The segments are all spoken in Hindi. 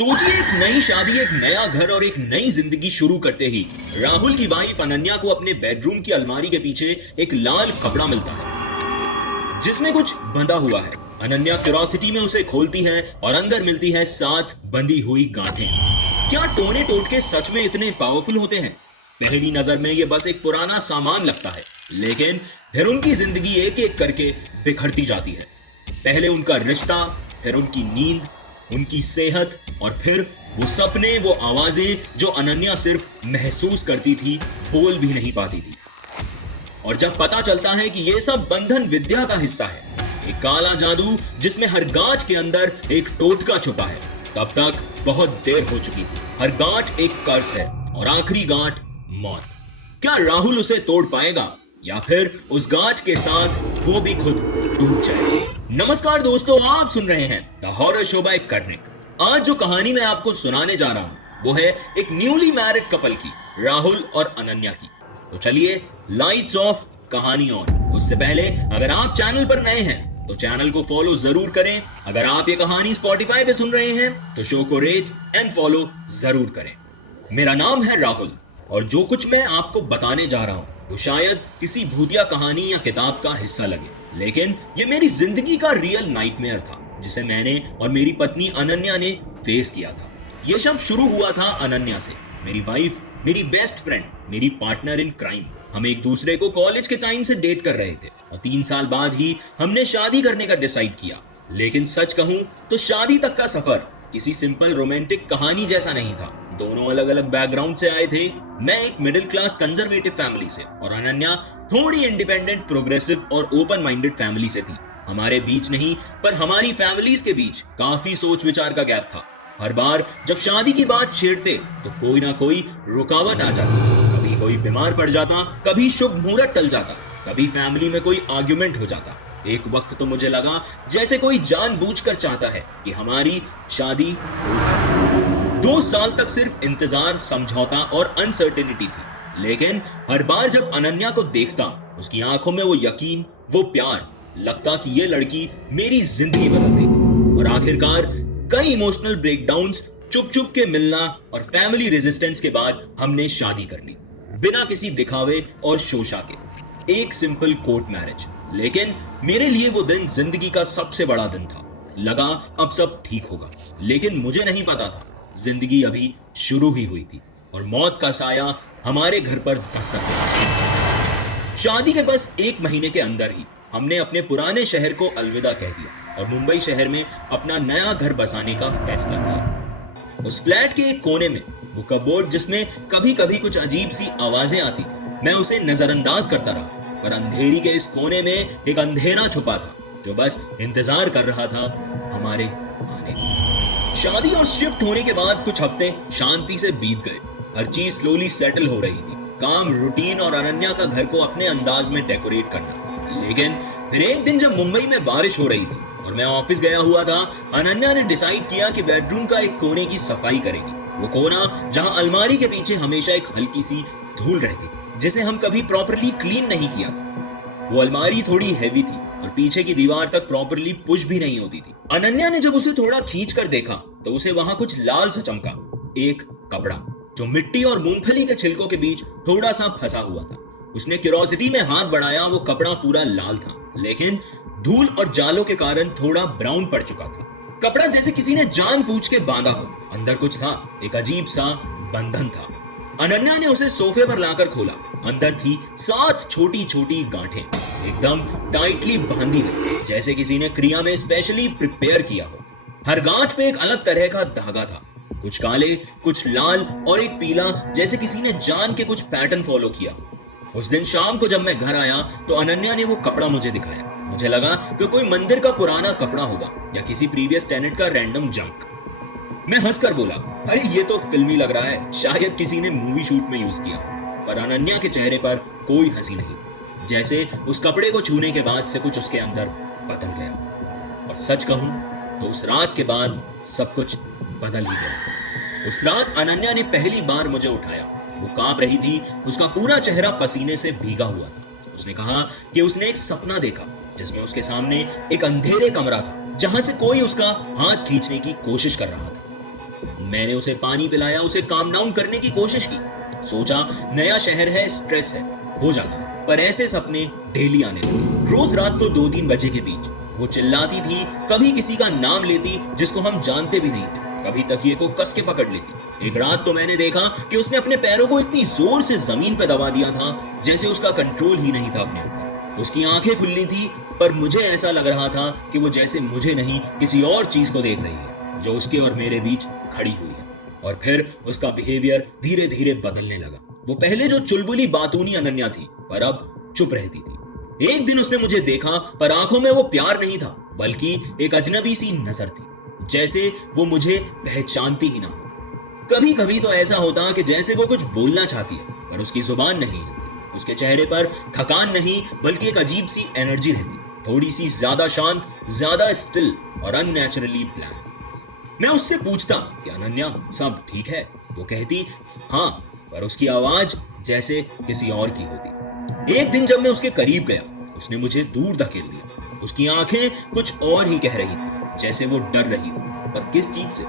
सोचिए, एक नई शादी, एक नया घर और एक नई जिंदगी शुरू करते ही राहुल की वाइफ अनन्या को अपने बेडरूम की अलमारी के पीछे एक लाल कपड़ा मिलता है जिसमें कुछ बंधा हुआ है। अनन्या क्यूरोसिटी में उसे खोलती है और अंदर मिलती है 7 बंधी हुई गांठें। क्या टोने टोटके सच में इतने पावरफुल होते हैं? पहली नजर में ये बस एक पुराना सामान लगता है, लेकिन फिर उनकी जिंदगी एक एक करके बिखरती जाती है। पहले उनका रिश्ता, फिर उनकी नींद, उनकी सेहत और फिर वो सपने, वो आवाजें जो अनन्या सिर्फ महसूस करती थी, बोल भी नहीं पाती थी। और जब पता चलता है कि ये सब बंधन विद्या का हिस्सा है, एक काला जादू जिसमें हर गांठ के अंदर एक टोटका छुपा है, तब तक बहुत देर हो चुकी थी। हर गांठ एक कर्ज है और आखिरी गांठ मौत। क्या राहुल उसे तोड़ पाएगा या फिर उस गांठ के साथ वो भी खुद टूट जाएगा? नमस्कार दोस्तों, आप सुन रहे हैं the horror show by Karnik. आज जो कहानी मैं आपको सुनाने जा रहा हूं वो है एक न्यूली मैरिड कपल की, राहुल और अनन्या की। तो चलिए, लाइट्स ऑफ, कहानी ऑन। उससे पहले अगर आप चैनल पर नए हैं तो चैनल को फॉलो जरूर करें। अगर आप ये कहानी स्पॉटिफाई पे सुन रहे हैं तो शो को रेट एंड फॉलो जरूर करें। मेरा नाम है राहुल और जो कुछ मैं आपको बताने जा रहा हूं वो शायद किसी भूतिया कहानी या किताब का हिस्सा लगे, लेकिन ये मेरी जिंदगी का रियल नाइटमेयर था जिसे मैंने और मेरी पत्नी अनन्या ने फेस किया था। ये सब शुरू हुआ था अनन्या से। मेरी वाइफ, मेरी बेस्ट फ्रेंड, मेरी पार्टनर इन क्राइम। हम एक दूसरे को कॉलेज के टाइम से डेट कर रहे थे और 3 साल बाद ही हमने शादी करने का डिसाइड किया। लेकिन सच कहूं तो शादी तक का सफर किसी सिंपल रोमांटिक कहानी जैसा नहीं था। दोनों अलग अलग बैकग्राउंड से आए थे। मैं एक मिडिल क्लास कंजर्वेटिव फैमिली से और अनन्या थोड़ी इंडिपेंडेंट, प्रोग्रेसिव और ओपन माइंडेड फैमिली से थी। हमारे बीच नहीं पर हमारी फैमिलीज के बीच काफी सोच विचार का गैप था। हर बार जब शादी की बात छेड़ते तो कोई ना कोई रुकावट आ जाती। कभी कोई बीमार पड़ जाता, कभी शुभ मुहूर्त टल जाता, कभी फैमिली में कोई आर्ग्यूमेंट हो जाता। एक वक्त तो मुझे लगा जैसे कोई जानबूझकर चाहता है कि हमारी शादी हो जाए। 2 साल तक सिर्फ इंतजार, समझौता और अनसर्टेनिटी थी। लेकिन हर बार जब अनन्या को देखता, उसकी आंखों में वो यकीन, वो प्यार, लगता कि ये लड़की मेरी जिंदगी बदल देगी। और आखिरकार कई इमोशनल ब्रेकडाउन्स, चुप चुप के मिलना और फैमिली रेजिस्टेंस के बाद हमने शादी कर ली, बिना किसी दिखावे और शोशा के। एक सिंपल कोर्ट मैरिज। लेकिन मेरे लिए वो दिन जिंदगी का सबसे बड़ा दिन था। लगा अब सब ठीक होगा, लेकिन मुझे नहीं पता था जिंदगी अभी शुरू ही हुई थी और मौत का साया हमारे घर पर दस्तक देगा। शादी के बस 1 महीने के अंदर ही हमने अपने पुराने शहर को अलविदा कह दिया और मुंबई शहर में अपना नया घर बसाने का फैसला किया। उस फ्लैट के एक कोने में वो कबोर्ड जिसमें कभी कभी कुछ अजीब सी आवाजें आती थी, मैं उसे नजरअंदाज करता रहा। पर अंधेरी के इस कोने में एक अंधेरा छुपा था जो बस इंतजार कर रहा था हमारे आने का। शादी और शिफ्ट होने के बाद कुछ हफ्ते शांति से बीत गए। हर चीज स्लोली सेटल हो रही थी, काम, रूटीन और अनन्या का घर को अपने अंदाज में डेकोरेट करना। लेकिन फिर एक दिन जब मुंबई में बारिश हो रही थी और मैं ऑफिस गया हुआ था, अनन्या ने डिसाइड किया कि बेडरूम का एक कोने की सफाई करेगी। वो कोना जहां अलमारी के पीछे हमेशा एक हल्की सी धूल रहती थी जिसे हम कभी प्रॉपरली क्लीन नहीं किया था। वो अलमारी थोड़ी हैवी थी और पीछे की दीवार तक प्रॉपरली पुश भी नहीं होती थी। अनन्या ने जब उसे थोड़ा खींच कर देखा तो उसे वहां कुछ लाल सा चमका, एक कपड़ा जो मिट्टी और मूंगफली के छिलकों के बीच थोड़ा सा फंसा हुआ था। उसने क्यूरोसिटी में हाथ बढ़ाया। वो कपड़ा पूरा लाल था, लेकिन धूल और जालों के कारण थोड़ा ब्राउन पड़ चुका था। कपड़ा जैसे किसी ने जानबूझ के बांधा हो। अंदर कुछ था, एक अजीब सा बंधन था। अनन्या ने उसे सोफे पर लाकर खोला। अंदर थी 7 छोटी छोटी गांठें, एकदम टाइटली बांधी गई, जैसे किसी ने क्रिया में स्पेशली प्रिपेयर किया हो। हर गांठ पे एक अलग तरह का धागा था, कुछ काले, कुछ लाल और एक पीला, जैसे किसी ने जान के कुछ पैटर्न फॉलो किया। उस दिन शाम को जब मैं घर आया तो अनन्या ने वो कपड़ा मुझे दिखाया। मुझे लगा कि कोई मंदिर का पुराना कपड़ा होगा या किसी प्रीवियस टेनेंट का रैंडम जंक। मैं हंसकर बोला, अरे ये तो फिल्मी लग रहा है, शायद किसी ने मूवी शूट में यूज किया। पर अनन्या के चेहरे पर कोई हंसी नहीं, जैसे उस कपड़े को छूने के बाद से कुछ उसके अंदर बदल गया। और सच कहूं तो उस रात के बाद सब कुछ बदल ही गया। उस रात अनन्या ने पहली बार मुझे उठाया। वो कांप रही थी, उसका पूरा चेहरा पसीने से भीगा हुआ था। उसने कहा कि उसने एक सपना देखा जिसमें उसके सामने एक अंधेरे कमरा था जहां से कोई उसका हाथ खींचने की कोशिश कर रहा था। मैंने उसे पानी पिलाया, उसे काम डाउन करने की कोशिश की। सोचा नया शहर है, स्ट्रेस है, हो जाता है। पर ऐसे सपने डेली आने लगे। रोज रात को 2-3 बजे के बीच वो चिल्लाती थी, कभी किसी का नाम लेती जिसको हम जानते भी नहीं थे, कभी तकिए को कस के पकड़ लेती। एक रात तो मैंने देखा कि उसने अपने पैरों को इतनी जोर से जमीन पर दबा दिया था जैसे उसका कंट्रोल ही नहीं था अपने ऊपर। उसकी आंखें खुली थी, पर मुझे ऐसा लग रहा था कि वो जैसे मुझे नहीं किसी और चीज को देख रही है जो उसके और मेरे बीच खड़ी हुई है। और फिर उसका बिहेवियर धीरे धीरे बदलने लगा। वो पहले जो चुलबुली बातूनी अनन्या थी, पर अब चुप रहती थी। एक दिन उसने मुझे देखा, पर आंखों में वो प्यार नहीं था, बल्कि एक अजनबी सी नजर थी, जैसे वो मुझे पहचानती ही ना हो। कभी कभी तो ऐसा होता कि जैसे वो कुछ बोलना चाहती है, पर उसकी जुबान नहीं हिलती। उसके चेहरे पर थकान नहीं, बल्कि एक अजीब सी एनर्जी रहती, थोड़ी सी ज्यादा शांत, ज्यादा स्टिल और अननेचुरली ब्लैंक। मैं उससे पूछता कि अनन्या सब ठीक है? वो कहती हाँ, पर उसकी आवाज जैसे किसी और की होती। एक दिन जब मैं उसके करीब गया, उसने मुझे दूर धकेल दिया। उसकी आंखें कुछ और ही कह रही थी, जैसे वो डर रही हो, पर किस चीज से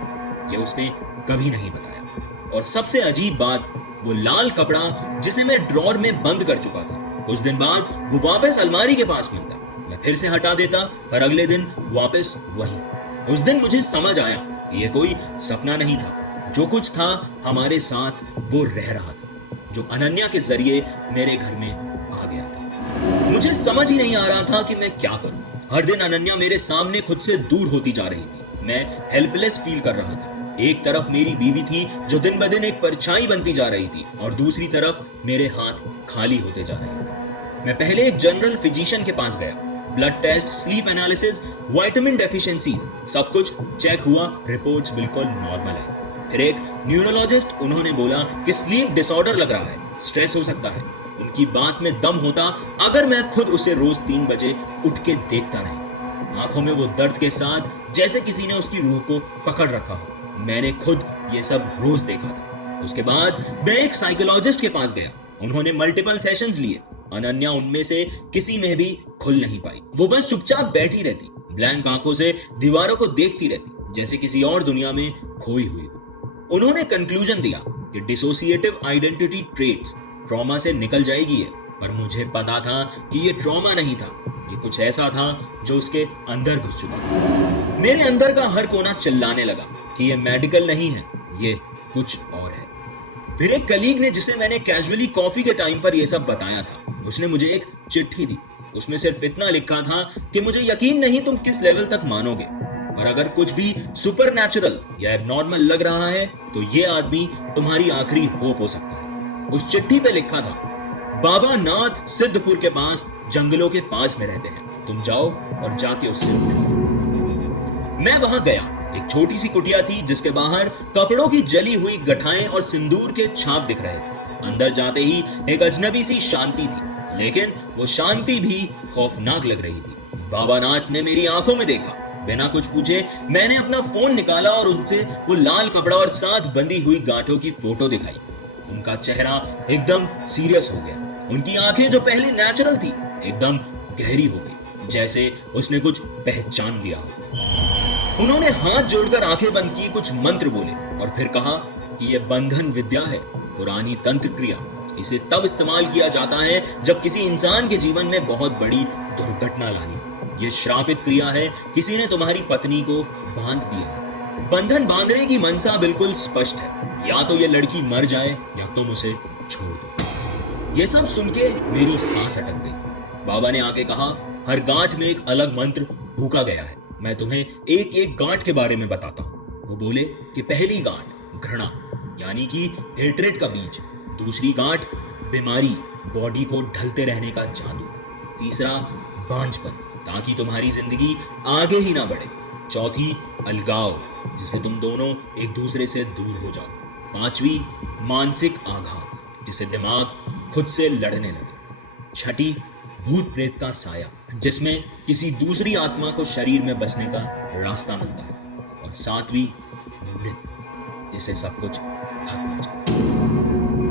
ये उसने कभी नहीं बताया। और सबसे अजीब बात, वो लाल कपड़ा जिसे मैं ड्रॉर में बंद कर चुका था, कुछ दिन बाद वो वापस अलमारी के पास मिलता। मैं फिर से हटा देता, पर अगले दिन वापस वही। उस दिन मुझे समझ आया कि ये कोई सपना नहीं था, जो कुछ था हमारे साथ वो रह रहा था, जो अनन्या के जरिए मेरे घर में आ गया था। मुझे समझ ही नहीं आ रहा था कि मैं क्या करूं। हर दिन अनन्या मेरे सामने खुद से दूर होती जा रही थी। मैं हेल्पलेस फील कर रहा था। एक तरफ मेरी बीवी थी जो दिन ब दिन एक परछाई बनती जा रही थी, और दूसरी तरफ मेरे हाथ खाली होते जा रहे थे। मैं पहले एक जनरल फिजिशियन के पास गया। Blood test, sleep analysis, vitamin deficiencies, सब कुछ चेक हुआ, रिपोर्ट्स बिल्कुल नॉर्मल है। फिर एक न्यूरोलॉजिस्ट, उन्होंने बोला कि स्लीप डिसऑर्डर लग रहा है, स्ट्रेस हो सकता है। उनकी बात में दम होता अगर मैं खुद उसे रोज 3 बजे उठ के देखता नहीं। आंखों में वो दर्द के साथ जैसे किसी ने उसकी रूह को पकड़ रखा हो। मैंने खुद ये सब रोज देखा था। उसके बाद मैं एक साइकोलॉजिस्ट के पास गया। उन्होंने मल्टीपल सेशंस लिए। अनन्या उनमें से किसी में भी खुल नहीं पाई। वो बस चुपचाप बैठी रहती, ब्लैंक आंखों से दीवारों को देखती रहती, जैसे किसी और दुनिया में खोई हुई हो। उन्होंने कंक्लूजन दिया कि डिसोसिएटिव आइडेंटिटी ट्रेट्स ट्रॉमा से निकल जाएगी है, पर मुझे पता था कि ये ट्रॉमा नहीं था, ये कुछ ऐसा था जो उसके अंदर घुस चुका था। मेरे अंदर का हर कोना चिल्लाने लगा कि ये मेडिकल नहीं है, ये कुछ और है। फिर एक कलीग ने, जिसे मैंने कैजुअली कॉफी के टाइम पर यह सब बताया था, उसने मुझे एक चिट्ठी दी। उसमें सिर्फ इतना लिखा था कि मुझे यकीन नहीं तुम किस लेवल तक मानोगे, पर अगर कुछ भी सुपरनैचुरल या एबनॉर्मल लग रहा है तो ये आदमी तुम्हारी आखिरी होप हो सकता है। उस चिट्ठी पे लिखा था, बाबा नाथ सिद्धपुर के पास जंगलों के पास में रहते हैं, तुम जाओ और जाके उससे मिलो। मैं वहां गया। एक छोटी सी कुटिया थी जिसके बाहर कपड़ों की जली हुई गठाएं और सिंदूर के छाप दिख रहे थे। अंदर जाते ही एक अजनबी सी शांति थी, लेकिन वो शांति भी खौफनाक लग रही थी। बाबा नाथ ने मेरी आंखों में देखा। बिना कुछ पूछे मैंने अपना फोन निकाला और उनसे वो लाल कपड़ा और साथ बंधी हुई गांठों की फोटो दिखाई। उनका चेहरा एकदम सीरियस हो गया। उनकी आंखें जो पहले नेचुरल थी, एकदम गहरी हो गई, जैसे उसने कुछ पहचान लिया हो। उन्होंने हाथ जोड़कर आंखें बंद की, कुछ मंत्र बोले और फिर कहा कि यह बंधन विद्या है, पुरानी तंत्र क्रिया। इसे तब इस्तेमाल किया जाता है जब किसी इंसान के जीवन में बहुत बड़ी दुर्घटना लानी हो। यह श्रापित क्रिया है, किसी ने तुम्हारी पत्नी को बांध दिया। बंधन बांधने की मनसा बिल्कुल स्पष्ट है, या तो ये लड़की मर जाए या तुम उसे छोड़ दो। ये सब सुन के मेरी सांस अटक गई। बाबा ने आके कहा, हर गांठ में एक अलग मंत्र भूखा गया है, मैं तुम्हें एक एक गांठ के बारे में बताता हूँ। वो बोले कि पहली गांठ घृणा, यानी कि हेट्रेड का बीज। दूसरी गांठ बीमारी, बॉडी को ढलते रहने का जादू। तीसरा बांझपन, ताकि तुम्हारी जिंदगी आगे ही ना बढ़े। चौथी अलगाव, जिसे तुम दोनों एक दूसरे से दूर हो जाओ। पांचवी मानसिक आघात, जिसे दिमाग खुद से लड़ने लगे। छठी भूत प्रेत का साया, जिसमें किसी दूसरी आत्मा को शरीर में बसने का रास्ता मिलता है। और सातवीं मृत्यु, जिसे सब कुछ खत्म हो जाए।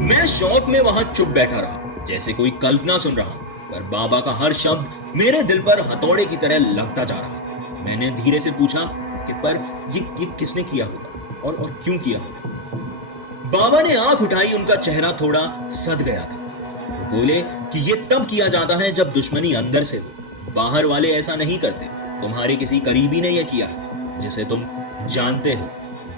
मैं शौक में वहां चुप बैठा रहा, जैसे कोई कल्पना सुन रहा हूं, पर बाबा का हर शब्द मेरे दिल पर हथौड़े की तरह लगता जा रहा था। मैंने धीरे से पूछा कि पर ये किसने किया होगा? और क्यों किया? बाबा ने आंख उठाई, उनका चेहरा थोड़ा सद गया था। वो बोले कि ये तब किया जाता है जब दुश्मनी अंदर से हो, बाहर वाले ऐसा नहीं करते। तुम्हारे किसी करीबी ने यह किया, जिसे तुम जानते हो,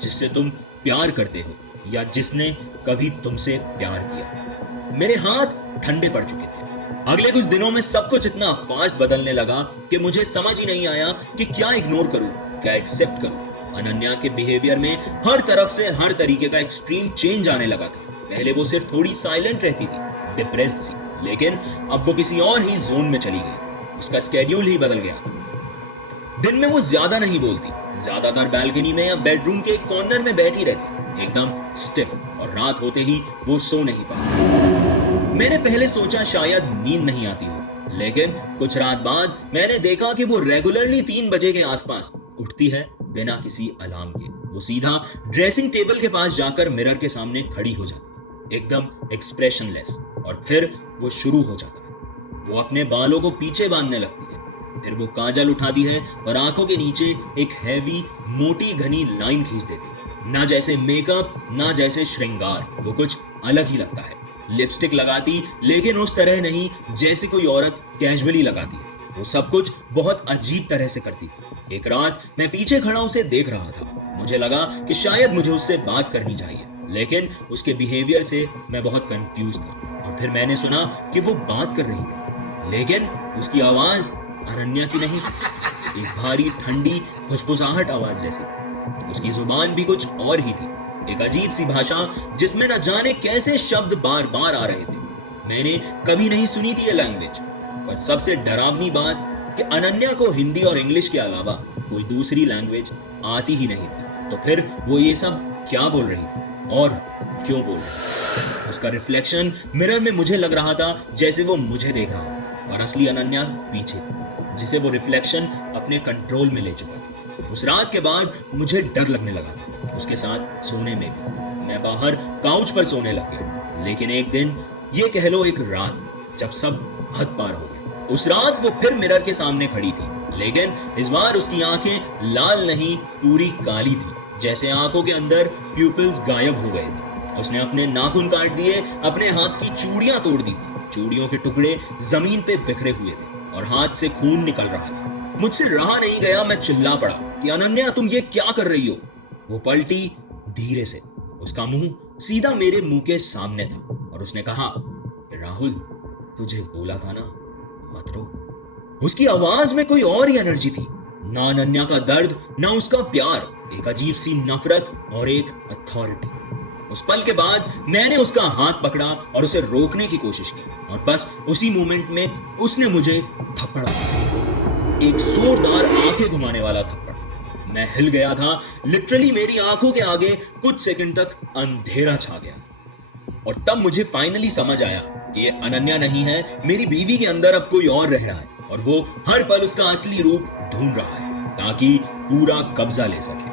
जिससे तुम प्यार करते हो, या जिसने कभी तुमसे प्यार किया। मेरे हाथ ठंडे पड़ चुके थे। अगले कुछ दिनों में सब कुछ इतना फास्ट बदलने लगा कि मुझे समझ ही नहीं आया कि क्या इग्नोर करूं, क्या एक्सेप्ट करूं। अनन्या के बिहेवियर में हर तरफ से हर तरीके का एक्सट्रीम चेंज आने लगा था। पहले वो सिर्फ थोड़ी साइलेंट रहती थी, डिप्रेस्ड सी, लेकिन अब वो किसी और ही जोन में चली गई। उसका स्केड्यूल ही बदल गया। दिन में वो ज्यादा नहीं बोलती, ज्यादातर बैल्कनी में या बेडरूम के एक कॉर्नर में बैठी रहती, एकदम स्टिफ, और रात होते ही वो सो नहीं पाती। मैंने पहले सोचा शायद नींद नहीं आती हो, लेकिन कुछ रात बाद मैंने देखा कि वो रेगुलरली 3 बजे के आसपास उठती है बिना किसी अलार्म के। वो सीधा ड्रेसिंग टेबल के पास जाकर मिरर के सामने खड़ी हो जाती, एकदम एक्सप्रेशनलेस, और फिर वो शुरू हो जाता है। वो अपने बालों को पीछे बांधने लगती है, फिर वो काजल उठाती है और आंखों के नीचे एक हैवी मोटी घनी लाइन खींच देती है। ना जैसे मेकअप, ना जैसे श्रृंगार, वो कुछ अलग ही लगता है। लिपस्टिक लगाती, लेकिन उस तरह नहीं जैसे कोई औरत कैजुअली लगाती है। वो सब कुछ बहुत अजीब तरह से करती थी। एक रात मैं पीछे खड़ा उसे देख रहा था। मुझे लगा कि शायद मुझे उससे बात करनी चाहिए, लेकिन उसके बिहेवियर से मैं बहुत कंफ्यूज था। और फिर मैंने सुना कि वो बात कर रही थी, लेकिन उसकी आवाज अनन्या की नहीं थी, एक भारी ठंडी फुसफुसाहट आवाज जैसी। उसकी जुबान भी कुछ और ही थी, एक अजीब सी भाषा जिसमें न जाने कैसे शब्द बार बार आ रहे थे। मैंने कभी नहीं सुनी थी ये लैंग्वेज। और सबसे डरावनी बात कि अनन्या को हिंदी और इंग्लिश के अलावा कोई दूसरी लैंग्वेज आती ही नहीं थी। तो फिर वो ये सब क्या बोल रही थी और क्यों बोल रही थी? उसका रिफ्लेक्शन मिरर में मुझे लग रहा था जैसे वो मुझे देख रहा हो, और असली अनन्या पीछे थी, जिसे वो रिफ्लेक्शन अपने कंट्रोल में ले चुका था। उस रात के बाद मुझे डर लगने लगा था, उसके साथ सोने में भी। मैं बाहर काउच पर सोने लग गया। लेकिन एक दिन, ये कह लो एक रात, जब सब हद पार हो गया। उस रात वो फिर मिरर के सामने खड़ी थी, लेकिन इस बार उसकी आंखें लाल नहीं, पूरी काली थी, जैसे आंखों के अंदर प्यूपिल्स गायब हो गए थे। उसने अपने नाखून काट दिए, अपने हाथ की चूड़ियां तोड़ दी थी। चूड़ियों के टुकड़े जमीन पे बिखरे हुए थे और हाथ से खून निकल रहा था। मुझसे रहा नहीं गया, मैं चिल्ला पड़ा कि अनन्या, तुम ये क्या कर रही हो? वो पलटी धीरे से, उसका मुंह सीधा मेरे मुंह के सामने था, और उसने कहा, राहुल, तुझे बोला था ना, मत रो। उसकी आवाज में कोई और ही एनर्जी थी, ना अनन्या का दर्द, ना उसका प्यार, एक अजीब सी नफरत और एक अथॉरिटी। उस पल के बाद मैंने उसका हाथ पकड़ा और उसे रोकने की कोशिश की, और बस उसी मोमेंट में उसने मुझे थप्पड़ मारा, एक जोरदार आंखें घुमाने वाला थप्पड़। मैं हिल गया था, लिटरली मेरी आंखों के आगे कुछ सेकंड तक अंधेरा छा गया। और तब मुझे फाइनली समझ आया कि ये अनन्या नहीं है, मेरी बीवी के अंदर अब कोई और रह रहा है, और वो हर पल उसका असली रूप ढूंढ रहा है ताकि पूरा कब्जा ले सके।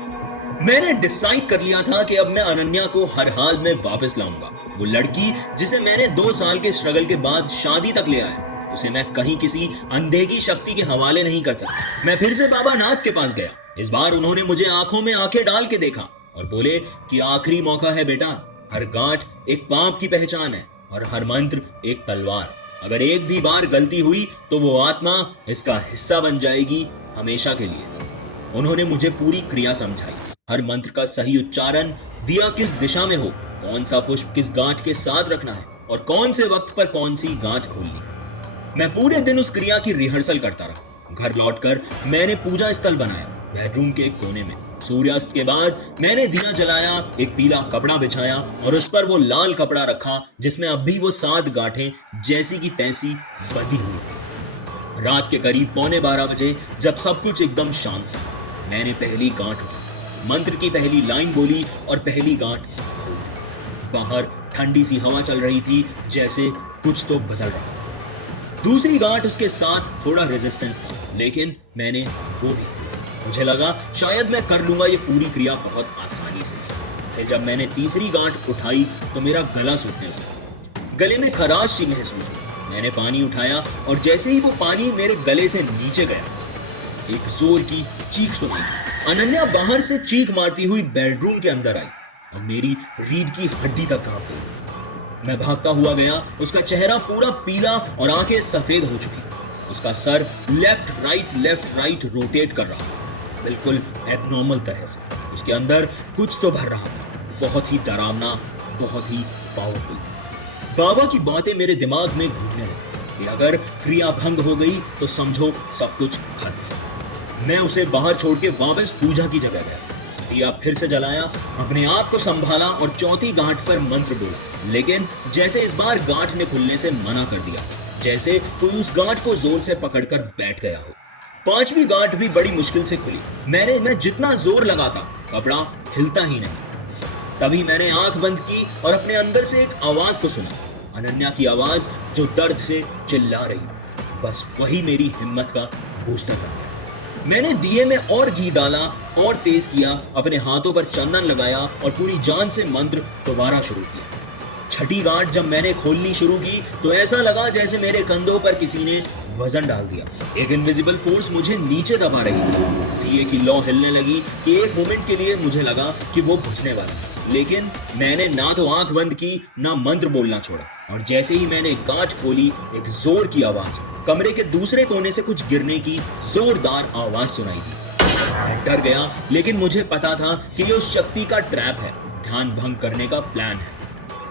मैंने डिसाइड कर लिया था कि अब मैं अनन्या को हर हाल में वापस लाऊंगा। वो लड़की जिसे मैंने 2 साल के स्ट्रगल के बाद शादी तक ले आया, उसे मैं कहीं किसी अनदेखी शक्ति के हवाले नहीं कर सकता। मैं फिर से बाबा नाथ के पास गया। इस बार उन्होंने मुझे आंखों में आंखें डाल के देखा और बोले कि आखिरी मौका है बेटा, हर गांठ एक पाप की पहचान है और हर मंत्र एक तलवार। अगर एक भी बार गलती हुई तो वो आत्मा इसका हिस्सा बन जाएगी हमेशा के लिए। उन्होंने मुझे पूरी क्रिया समझाई, हर मंत्र का सही उच्चारण, दिया किस दिशा में हो, कौन सा पुष्प किस गांठ के साथ रखना है और कौन से वक्त पर कौन सी गांठ खोलनी है। मैं पूरे दिन उस क्रिया की रिहर्सल करता रहा। घर लौटकर मैंने पूजा स्थल बनाया, बेडरूम के एक कोने में। सूर्यास्त के बाद मैंने दिया जलाया, एक पीला कपड़ा बिछाया और उस पर वो लाल कपड़ा रखा जिसमें अब भी वो 7 गांठें जैसी की तैसी बंधी हुई। रात के करीब 11:15 बजे जब सब कुछ एकदम शांत था, मैंने पहली गांठ उठाई, मंत्र की पहली लाइन बोली और पहली गांठ खोली। बाहर ठंडी सी हवा चल रही थी, जैसे कुछ तो बदल रहा। दूसरी गांठ उसके साथ थोड़ा रेजिस्टेंस था, लेकिन मैंने वो भी। मुझे लगा शायद मैं कर लूंगा ये पूरी क्रिया बहुत आसानी से। फिर जब मैंने तीसरी गांठ उठाई तो मेरा गला सूखने लगा, गले में खराश सी महसूस हुई। मैंने पानी उठाया और जैसे ही वो पानी मेरे गले से नीचे गया, एक जोर की चीख सुनाई अनन्या बाहर से चीख मारती हुई बेडरूम के अंदर आई और मेरी रीढ़ की हड्डी तक कांप गई। मैं भागता हुआ गया, उसका चेहरा पूरा पीला और आंखें सफेद हो चुकी। उसका सर लेफ्ट राइट रोटेट कर रहा था, बिल्कुल एबनॉर्मल तरह से। उसके अंदर कुछ तो भर रहा था, बहुत ही डरावना, बहुत ही पावरफुल। बाबा की बातें मेरे दिमाग में घूमने लगी कि अगर क्रिया भंग हो गई तो समझो सब कुछ खत्म। मैं उसे बाहर छोड़ के वापस पूजा की जगह गया, दिया फिर से जलाया, अपने आप को संभाला और चौथी गांठ पर मंत्र बोला। लेकिन जैसे इस बार गांठ ने खुलने से मना कर दिया, जैसे कोई उस गांठ को जोर से पकड़कर बैठ गया हो। पांचवी गांठ भी बड़ी मुश्किल से खुली। मैं जितना जोर लगाता, कपड़ा हिलता ही नहीं। तभी मैंने आंख बंद की और अपने अंदर से एक आवाज को सुना, अनन्या की आवाज जो दर्द से चिल्ला रही। बस वही मेरी हिम्मत का बूस्टर था। मैंने दिए में और घी डाला और तेज किया, अपने हाथों पर चंदन लगाया और पूरी जान से मंत्र दोबारा शुरू किया। छठी गांठ जब मैंने खोलनी शुरू की तो ऐसा लगा जैसे मेरे कंधों पर किसी ने वजन डाल दिया। एक इनविजिबल फोर्स मुझे नीचे दबा रही थी। दिए की लौ हिलने लगी कि एक मोमेंट के लिए मुझे लगा कि वो बुझने वाला है। लेकिन मैंने ना तो आंख बंद की ना मंत्र बोलना छोड़ा, और जैसे ही मैंने गांठ खोली, एक जोर की आवाज, कमरे के दूसरे कोने से कुछ गिरने की जोरदार आवाज सुनाई दी। मैं डर गया, लेकिन मुझे पता था कि ये उस शक्ति का ट्रैप है, ध्यान भंग करने का प्लान है।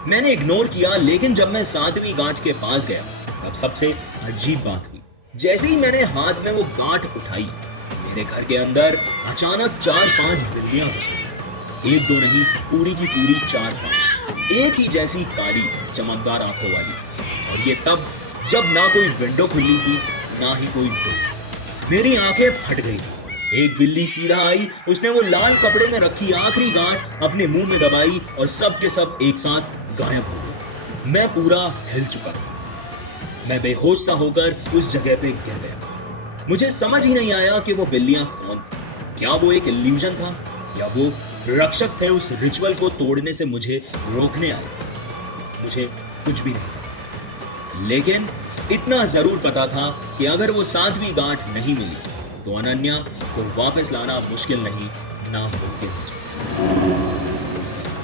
मैंने इग्नोर किया, लेकिन जब मैं सातवीं गांठ के पास गया तब सबसे अजीब बात हुई। जैसे ही मैंने हाथ में वो गांठ उठाई, मेरे घर के अंदर अचानक 4-5 बिल्लियां घुस गईं। एक दो नहीं, पूरी की पूरी 4-5, एक ही जैसी काली चमकदार आंखों वाली। और ये तब जब ना कोई विंडो खुली थी, ना ही कोई डोर। मेरी आंखें फट गई थी। एक बिल्ली सीधा आई, उसने वो लाल कपड़े में रखी आखिरी गांठ अपने मुंह में दबाई और सब के सब एक साथ गायब हो गए। मैं पूरा हिल चुका था। मैं बेहोश सा होकर उस जगह पे गिर गया। मुझे समझ ही नहीं आया कि वो बिल्लियां कौन थी। क्या वो एक इल्यूजन था या वो रक्षक थे उस रिचुअल को तोड़ने से मुझे रोकने आए? मुझे कुछ भी नहीं पता, लेकिन इतना जरूर पता था कि अगर वो सातवीं गांठ नहीं मिली तो अनन्या को वापस लाना मुश्किल नहीं, नामुमकिन हो जाए।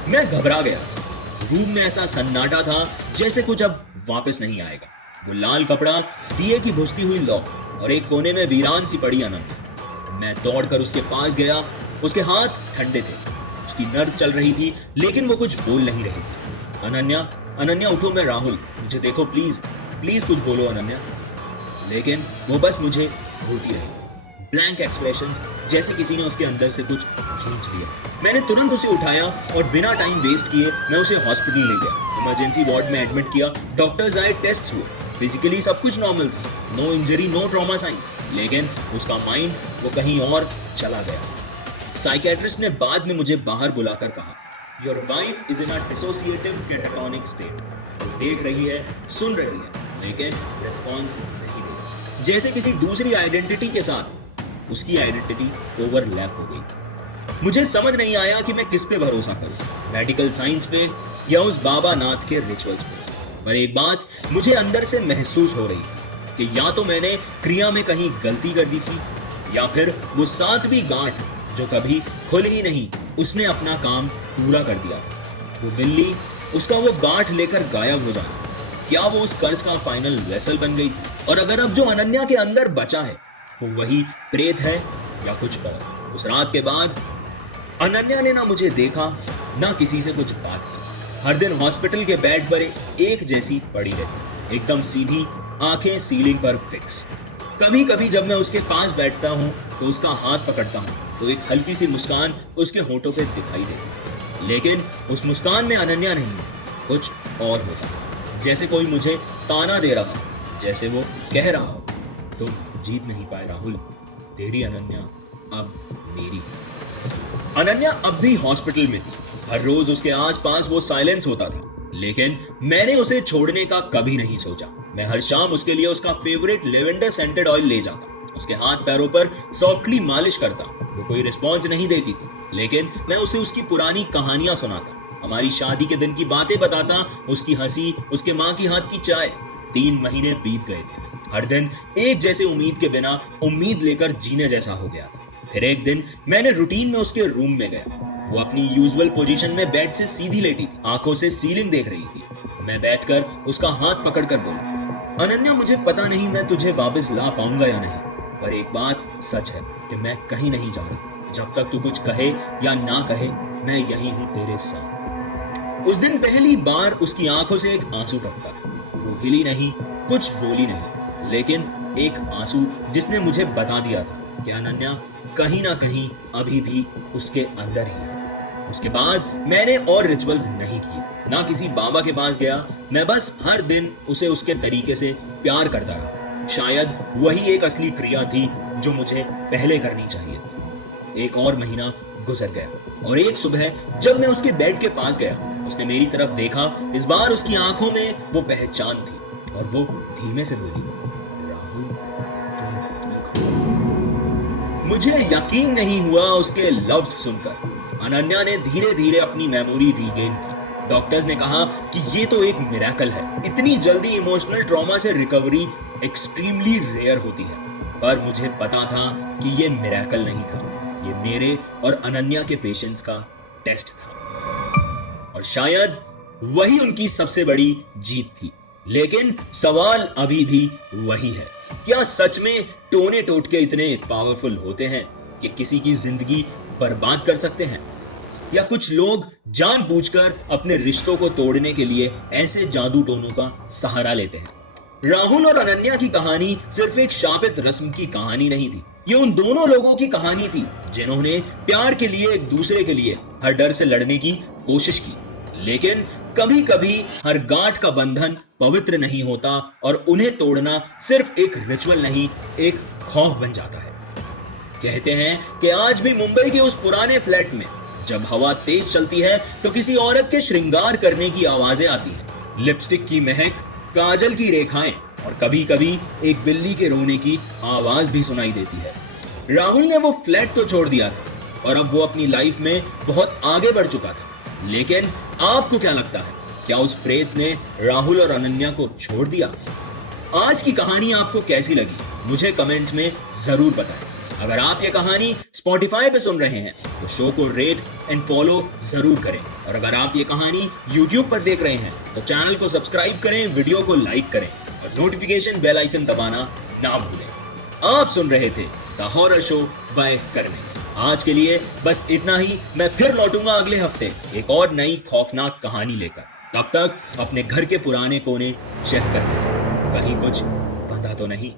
मैं घबरा गया। रूम में ऐसा सन्नाटा था जैसे कुछ अब वापस नहीं आएगा। वो लाल कपड़ा, दिए की बुझती हुई लौ और एक कोने में वीरान सी पड़ी अनन्या। मैं दौड़कर उसके पास गया। उसके हाथ ठंडे थे, उसकी नर्व चल रही थी, लेकिन वो कुछ बोल नहीं रही थी। अनन्या उठो, मैं राहुल, मुझे देखो प्लीज, प्लीज कुछ बोलो अनन्या। लेकिन वो बस मुझे घूरती रही, ब्लैंक एक्सप्रेशंस, जैसे किसी ने उसके अंदर से कुछ खींच लिया। मैंने तुरंत उसे उठाया और बिना टाइम वेस्ट किए मैं उसे हॉस्पिटल ले गया। इमरजेंसी वार्ड में एडमिट किया। डॉक्टर्स आए, टेस्ट हुए, फिजिकली सब कुछ नॉर्मल था, no injury, no trauma signs. लेकिन उसका माइंड वो कहीं और चला गया। साइकेट्रिस्ट ने बाद में मुझे बाहर बुलाकर कहा, your wife is in a dissociative catatonic state. वो देख रही है, सुन रही है, लेकिन रिस्पॉन्स नहीं दे रही। जैसे किसी दूसरी आइडेंटिटी के साथ उसकी आइडेंटिटी ओवरलैप हो गई। मुझे समझ नहीं आया कि मैं किस पे भरोसा करूं, मेडिकल साइंस पे या उस बाबा नाथ के रिचुअल्स पे। पर एक बात मुझे अंदर से महसूस हो रही कि या तो मैंने क्रिया में कहीं गलती कर दी थी, या फिर वो सातवीं गांठ जो कभी खुल ही नहीं, उसने अपना काम पूरा कर दिया। वो बिल्ली, उसका वो गांठ लेकर गायब हो जाना, क्या वो उस कर्ज का फाइनल वेसल बन गई? और अगर अब जो अनन्या के अंदर बचा है वो वही प्रेत है या कुछ और? उस रात के बाद अनन्या ने ना मुझे देखा, ना किसी से कुछ बात की। हर दिन हॉस्पिटल के बेड पर एक जैसी पड़ी रहती, एकदम सीधी, आंखें सीलिंग पर फिक्स। कभी कभी जब मैं उसके पास बैठता हूँ तो उसका हाथ पकड़ता हूँ तो एक हल्की सी मुस्कान उसके होठों पे दिखाई देती, लेकिन उस मुस्कान में अनन्या नहीं, कुछ और होता। जैसे कोई मुझे ताना दे रहा, जैसे वो कह रहा हो, तुम जीत नहीं पाए राहुल, तेरी अनन्या अब मेरी। अनन्या अब भी हॉस्पिटल में थी। हर रोज उसके आसपास वो साइलेंस होता था, लेकिन मैंने उसे छोड़ने का कभी नहीं सोचा। मैं हर शाम उसके लिए उसका फेवरेट लेवेंडर सेंटेड ऑयल ले जाता, उसके हाथ पैरों पर सॉफ्टली मालिश करता। वो कोई रिस्पॉन्स नहीं देती थी, लेकिन मैं उसे उसकी पुरानी कहानियां सुनाता, हमारी शादी के दिन की बातें बताता, उसकी हंसी, उसके माँ की हाथ की चाय। 3 महीने बीत गए थे। हर दिन एक जैसे उम्मीद के बिना उम्मीद लेकर जीने जैसा हो गया था। फिर एक दिन मैंने रूटीन में उसके रूम में गया। वो अपनी यूजुअल पोजीशन में बेड से सीधी लेटी थी, आंखों से सीलिंग देख रही थी। मैं बैठकर उसका हाथ पकड़कर बोला, अनन्या, मुझे पता नहीं मैं तुझे वापस ला पाऊंगा या नहीं, पर एक बात सच है कि मैं कहीं नहीं जा रहा। जब तक तू कुछ कहे या ना कहे, मैं यही हूं तेरे साथ। उस दिन पहली बार उसकी आंखों से एक आंसू टपका। वो हिली नहीं, कुछ बोली नहीं, लेकिन एक आंसू जिसने मुझे बता दिया था कि अनन्या कहीं ना कहीं अभी भी उसके अंदर ही है। उसके बाद मैंने और रिचुअल्स नहीं किए, ना किसी बाबा के पास गया। मैं बस हर दिन उसे उसके तरीके से प्यार करता रहा। शायद वही एक असली क्रिया थी जो मुझे पहले करनी चाहिए थी। एक और महीना गुजर गया और एक सुबह जब मैं उसके बेड के पास गया, उसने मेरी तरफ देखा। इस बार उसकी आंखों में वो पहचान थी और वो धीमे से बोली, राहुल, तुम ठीक हो? मुझे यकीन नहीं हुआ उसके लफ्ज सुनकर। अनन्या ने धीरे धीरे अपनी मेमोरी रीगेन की। डॉक्टर्स ने कहा कि ये तो एक मिरेकल है। इतनी जल्दी इमोशनल ट्रॉमा से रिकवरी एक्सट्रीमली रेयर होती है। पर मुझे पता था कि ये मिरेकल नहीं था, ये मेरे और अनन्या के पेशेंस का टेस्ट था। और शायद वही उनकी सबसे बड़ी जीत थी। लेकिन सवाल अभी भी वही है, क्या सच में टोने टोटके इतने पावरफुल होते हैं कि किसी की जिंदगी बर्बाद कर सकते हैं? या कुछ लोग जानबूझकर अपने रिश्तों को तोड़ने के लिए ऐसे जादू टोनों का सहारा लेते हैं? राहुल और अनन्या की कहानी सिर्फ एक शापित रस्म की कहानी नहीं थी। ये उन दोनों लोगों की कहानी थी जिन्होंने प्यार के लिए एक दूसरे के लिए हर डर से लड़ने की कोशिश की। लेकिन कभी कभी हर गांठ का बंधन पवित्र नहीं होता और उन्हें तोड़ना सिर्फ एक रिचुअल नहीं, एक खौफ बन जाता है। कहते हैं कि आज भी मुंबई के उस पुराने फ्लैट में जब हवा तेज चलती है तो किसी औरत के श्रृंगार करने की आवाजें आती हैं। लिपस्टिक की महक, काजल की रेखाएं और कभी कभी एक बिल्ली के रोने की आवाज भी सुनाई देती है। राहुल ने वो फ्लैट तो छोड़ दिया था और अब वो अपनी लाइफ में बहुत आगे बढ़ चुका था। लेकिन आपको क्या लगता है, क्या उस प्रेत ने राहुल और अनन्या को छोड़ दिया? आज की कहानी आपको कैसी लगी, मुझे कमेंट्स में जरूर बताएं। अगर आप ये कहानी स्पॉटिफाई पे सुन रहे हैं तो शो को रेट एंड फॉलो जरूर करें, और अगर आप ये कहानी यूट्यूब पर देख रहे हैं तो चैनल को सब्सक्राइब करें, वीडियो को लाइक करें और नोटिफिकेशन बेल आइकन दबाना ना भूलें। आप सुन रहे थे द हॉरर शो बाय करने। आज के लिए बस इतना ही। मैं फिर लौटूंगा अगले हफ्ते एक और नई खौफनाक कहानी लेकर। तब तक अपने घर के पुराने कोने चेक कर लें, कहीं कुछ बंधा तो नहीं।